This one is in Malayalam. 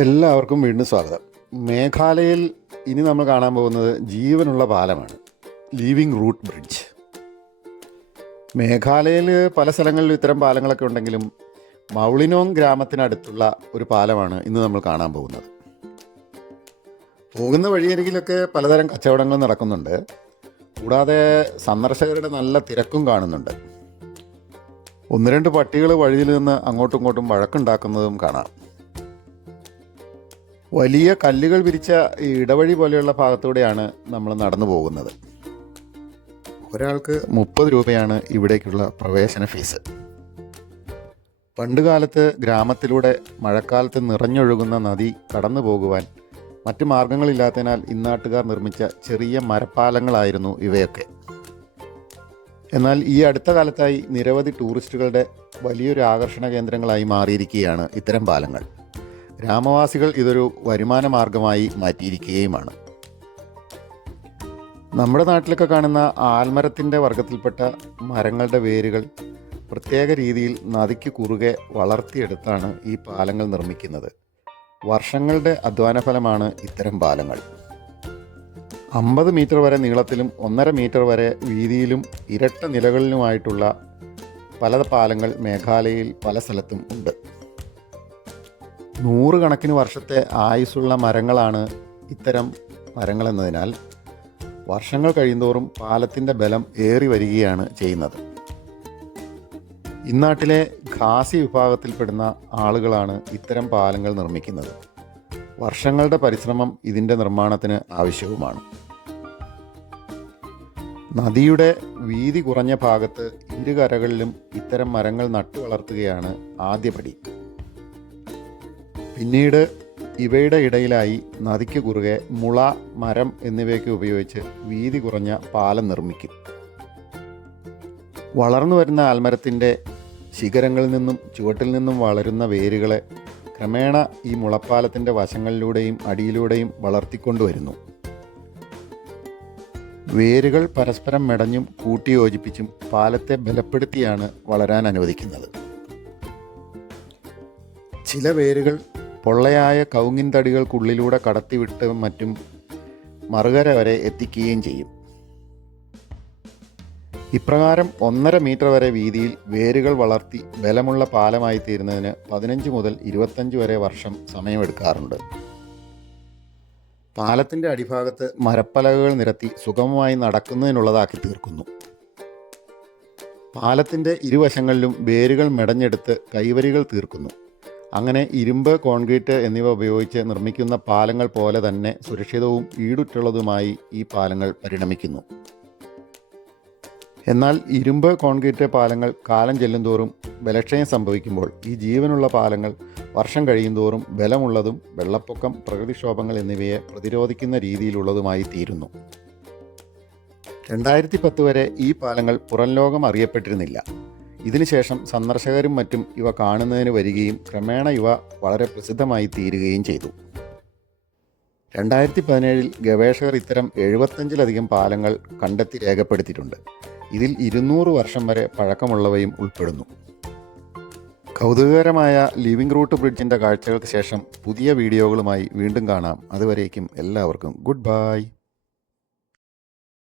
എല്ലാവർക്കും വീണ്ടും സ്വാഗതം. മേഘാലയയിൽ ഇനി നമ്മൾ കാണാൻ പോകുന്നത് ജീവനുള്ള പാലമാണ്, ലിവിങ് റൂട്ട് ബ്രിഡ്ജ്. മേഘാലയയിൽ പല സ്ഥലങ്ങളിലും ഇത്തരം പാലങ്ങളൊക്കെ ഉണ്ടെങ്കിലും മൗളിനോങ് ഗ്രാമത്തിനടുത്തുള്ള ഒരു പാലമാണ് ഇന്ന് നമ്മൾ കാണാൻ പോകുന്നത്. പോകുന്ന വഴിയരികിലൊക്കെ പലതരം കച്ചവടങ്ങൾ നടക്കുന്നുണ്ട്. കൂടാതെ സന്ദർശകരുടെ നല്ല തിരക്കും കാണുന്നുണ്ട്. ഒന്ന് രണ്ട് പട്ടികൾ വഴിയിൽ നിന്ന് അങ്ങോട്ടും ഇങ്ങോട്ടും വഴക്കുണ്ടാക്കുന്നതും കാണാം. വലിയ കല്ലുകൾ വിരിച്ച ഇടവഴി പോലെയുള്ള ഭാഗത്തൂടെയാണ് നമ്മൾ നടന്നു പോകുന്നത്. ഒരാൾക്ക് 30 രൂപയാണ് ഇവിടേക്കുള്ള പ്രവേശന ഫീസ്. പണ്ടുകാലത്ത് ഗ്രാമത്തിലൂടെ മഴക്കാലത്ത് നിറഞ്ഞൊഴുകുന്ന നദി കടന്നു പോകുവാൻ മറ്റു മാർഗങ്ങളില്ലാത്തതിനാൽ ഇന്നാട്ടുകാർ നിർമ്മിച്ച ചെറിയ മരപ്പാലങ്ങളായിരുന്നു ഇവയൊക്കെ. എന്നാൽ ഈ അടുത്ത കാലത്തായി നിരവധി ടൂറിസ്റ്റുകളുടെ വലിയൊരു ആകർഷണ കേന്ദ്രങ്ങളായി മാറിയിരിക്കുകയാണ് ഇത്തരം പാലങ്ങൾ. ഗ്രാമവാസികൾ ഇതൊരു വരുമാന മാർഗമായി മാറ്റിയിരിക്കുകയുമാണ്. നമ്മുടെ നാട്ടിലൊക്കെ കാണുന്ന ആൽമരത്തിൻ്റെ വർഗത്തിൽപ്പെട്ട മരങ്ങളുടെ വേരുകൾ പ്രത്യേക രീതിയിൽ നദിക്ക് കുറുകെ വളർത്തിയെടുത്താണ് ഈ പാലങ്ങൾ നിർമ്മിക്കുന്നത്. വർഷങ്ങളുടെ അധ്വാനഫലമാണ് ഇത്തരം പാലങ്ങൾ. 50 മീറ്റർ വരെ നീളത്തിലും 1.5 മീറ്റർ വരെ വീതിയിലും ഇരട്ട നിലകളിലുമായിട്ടുള്ള പല പാലങ്ങൾ മേഘാലയയിൽ പല സ്ഥലത്തും ഉണ്ട്. 100 കണക്കിന് വർഷത്തെ ആയുസ്സുള്ള മരങ്ങളാണ് ഇത്തരം മരങ്ങളെന്നതിനാൽ വർഷങ്ങൾ കഴിയുന്തോറും പാലത്തിൻ്റെ ബലം ഏറി വരികയാണ് ചെയ്യുന്നത്. ഇന്നാട്ടിലെ ഖാസി വിഭാഗത്തിൽപ്പെടുന്ന ആളുകളാണ് ഇത്തരം പാലങ്ങൾ നിർമ്മിക്കുന്നത്. വർഷങ്ങളുടെ പരിശ്രമം ഇതിൻ്റെ നിർമ്മാണത്തിന് ആവശ്യവുമാണ്. നദിയുടെ വീതി കുറഞ്ഞ ഭാഗത്ത് ഇരുകരകളിലും ഇത്തരം മരങ്ങൾ നട്ടു വളർത്തുകയാണ് ആദ്യപടി. പിന്നീട് ഇവയുടെ ഇടയിലായി നദിക്ക് കുറുകെ മുള, മരം എന്നിവയൊക്കെ ഉപയോഗിച്ച് വീതി കുറഞ്ഞ പാലം നിർമ്മിക്കും. വളർന്നു വരുന്ന ആൽമരത്തിൻ്റെ ശിഖരങ്ങളിൽ നിന്നും ചുവട്ടിൽ നിന്നും വളരുന്ന വേരുകളെ ക്രമേണ ഈ മുളപ്പാലത്തിൻ്റെ വശങ്ങളിലൂടെയും അടിയിലൂടെയും വളർത്തിക്കൊണ്ടുവരുന്നു. വേരുകൾ പരസ്പരം മെടഞ്ഞും കൂട്ടിയോജിപ്പിച്ചും പാലത്തെ ബലപ്പെടുത്തിയാണ് വളരാൻ അനുവദിക്കുന്നത്. ചില വേരുകൾ പൊള്ളയായ കവുങ്ങിൻ തടികൾക്കുള്ളിലൂടെ കടത്തിവിട്ട് മറ്റും മറുകര വരെ എത്തിക്കുകയും ചെയ്യും. ഇപ്രകാരം 1.5 മീറ്റർ വരെ വീതിയിൽ വേരുകൾ വളർത്തി ബലമുള്ള പാലമായി തീരുന്നതിന് 15 മുതൽ 25 വരെ വർഷം സമയമെടുക്കാറുണ്ട്. പാലത്തിൻ്റെ അടിഭാഗത്ത് മരപ്പലകകൾ നിരത്തി സുഗമമായി നടക്കുന്നതിനുള്ളതാക്കി തീർക്കുന്നു. പാലത്തിൻ്റെ ഇരുവശങ്ങളിലും വേരുകൾ മെടഞ്ഞെടുത്ത് കൈവരികൾ തീർക്കുന്നു. അങ്ങനെ ഇരുമ്പ്, കോൺക്രീറ്റ് എന്നിവ ഉപയോഗിച്ച് നിർമ്മിക്കുന്ന പാലങ്ങൾ പോലെ തന്നെ സുരക്ഷിതവും ഈടുറ്റുള്ളതുമായി ഈ പാലങ്ങൾ പരിണമിക്കുന്നു. എന്നാൽ ഇരുമ്പ്, കോൺക്രീറ്റ് പാലങ്ങൾ കാലം ചെല്ലുന്തോറും ബലക്ഷയം സംഭവിക്കുമ്പോൾ ഈ ജീവനുള്ള പാലങ്ങൾ വർഷം കഴിയുന്തോറും ബലമുള്ളതും വെള്ളപ്പൊക്കം, പ്രകൃതിക്ഷോഭങ്ങൾ എന്നിവയെ പ്രതിരോധിക്കുന്ന രീതിയിലുള്ളതുമായി തീരുന്നു. 2010 വരെ ഈ പാലങ്ങൾ പുറം ലോകം അറിയപ്പെട്ടിരുന്നില്ല. ഇതിനുശേഷം സന്ദർശകരും മറ്റും ഇവ കാണുന്നതിന് വരികയും ക്രമേണ ഇവ വളരെ പ്രസിദ്ധമായി തീരുകയും ചെയ്തു. 2017 ഗവേഷകർ ഇത്തരം 75-ലധികം പാലങ്ങൾ കണ്ടെത്തി രേഖപ്പെടുത്തിയിട്ടുണ്ട്. ഇതിൽ 200 വർഷം വരെ പഴക്കമുള്ളവയും ഉൾപ്പെടുന്നു. കൗതുകകരമായ ലിവിങ് റൂട്ട് ബ്രിഡ്ജിൻ്റെ കാഴ്ചകൾക്ക് ശേഷം പുതിയ വീഡിയോകളുമായി വീണ്ടും കാണാം. അതുവരേക്കും എല്ലാവർക്കും ഗുഡ് ബൈ.